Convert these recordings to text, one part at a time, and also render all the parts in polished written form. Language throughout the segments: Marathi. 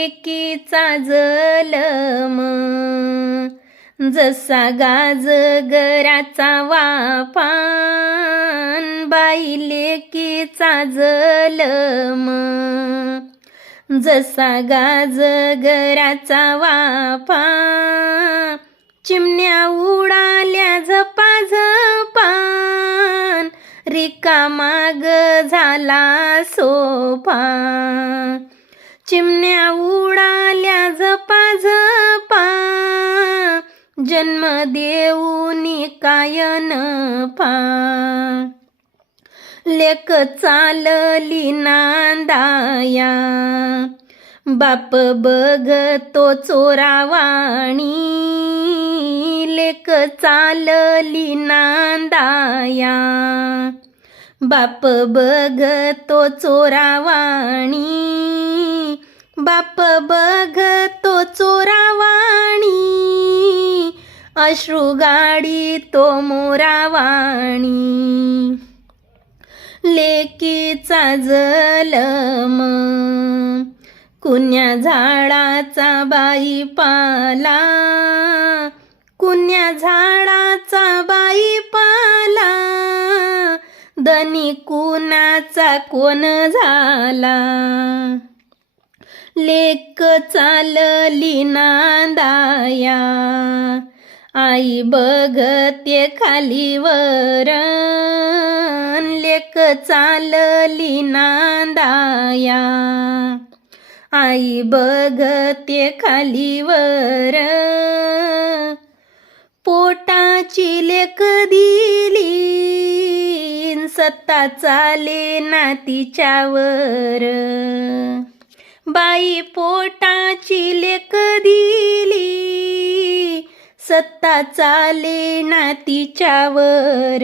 लेकीचा जलम, जसा गाजगराचा वापान. बाई लेकीचा जलम, जसा गाजगराचा वापा. चिमण्या उडाल्या झपाझपान, रिकामाग झाला सोफा. चिमण्या उडाल्या झपाझपा, जन्म देऊनी काय नफा. लेक चालली नांदाया, बाप बघतो चोरावाणी. लेक चालली नांदाया, बाप बघतो चोरावाणी. बाप बघतो चोरावाणी, अश्रू गाडी तो मोरावाणी. लेकीचा जलम, कुण्या झाडाचा बाई पाला. कुण्या झाडाचा बाई पाला, दनी कुणाचा कोण झाला. लेक चालली नांदाया, आई बघते खालीवर. लेक चालली नांदाया, आई बघते खालीवर. पोटाची लेक दिली, सत्ता चाले ना तिच्यावर. बाई पोटाची लेक दिली, सत्ता चाले ना तिच्यावर.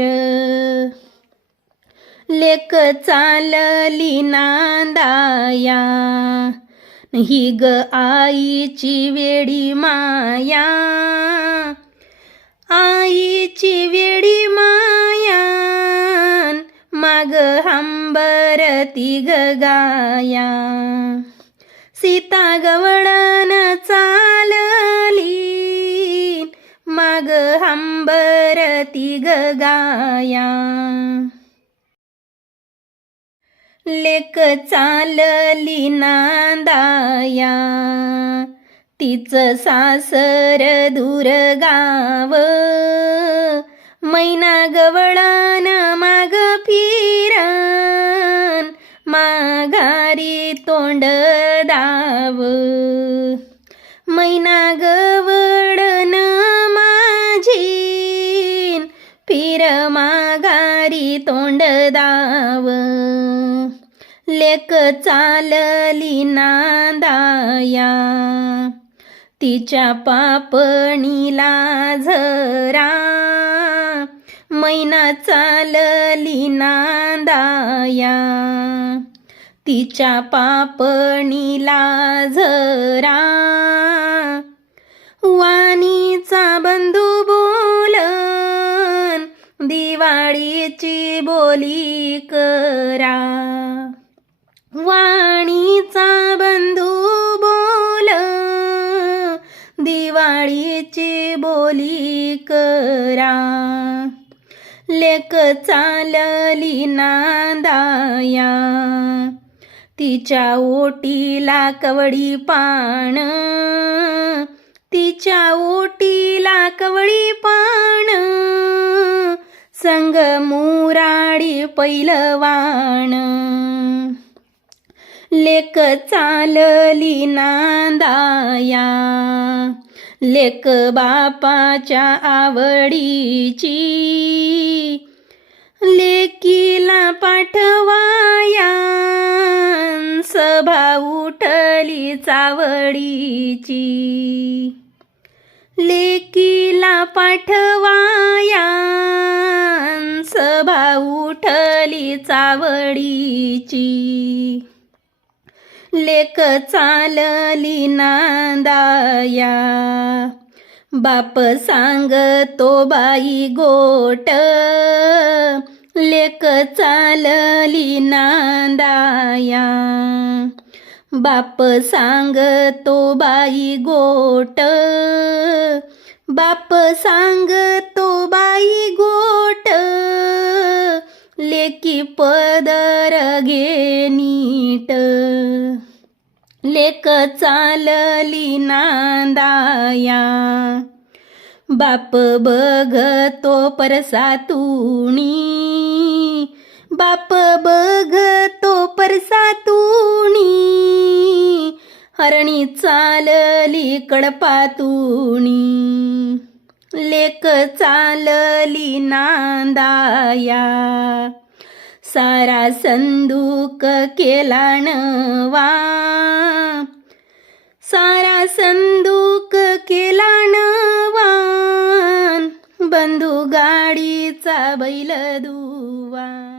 लेक चालली नांदाया, ही ग आईची वेडी माया. आईची वेडी माया, माग हंबरती ग गाया. सीता गवळण चालली, माग हंबरती ग गाया. लेक चालली नांदाया, तिचं सासर दूर गाव. मैना गवळण माग फिरन, माघारी तोंड दाव. मैना गवळण माझी, फिर माघारी तोंड दाव. लेक चालली नांदाया, तिच्या पापणीला झरा. मैना चालली नांदाया, तिच्या पापणीला झरा. वाणीचा बंधू बोलन, दिवाळीची बोली करा. वाणीचा बंधू बोल, दिवाळीची बोली करा. लेक चालली नांदाया, तिच्या ओटीला कवडी पान. तिच्या ओटीला कवडी पान, संग मुराडी पैलवान. लेक चालली नांदाया, लेक बापाच्या आवडीची. लेकीला पाठवाया, सभा उठली चावडीची. लेकीला पाठवाया, सभा उठली चावडीची. लेक चालली नांदाया, बाप सांगतो बाई गोट. लेक चालली नांदाया, बाप सांगतो बाई गोट, बाप सांगतो बाई गोट, लेकी पदर घे नीट, लेक चालली नांदाया, बाप बघतो परसातुणी, बाप बघतो परसातुणी, हरणी चालली कडपातुणी, लेक चालली नांदाया, सारा संदूक केला नवा, सारा संदूक केला नवा, बंधू गाडीचा बैल दुवा.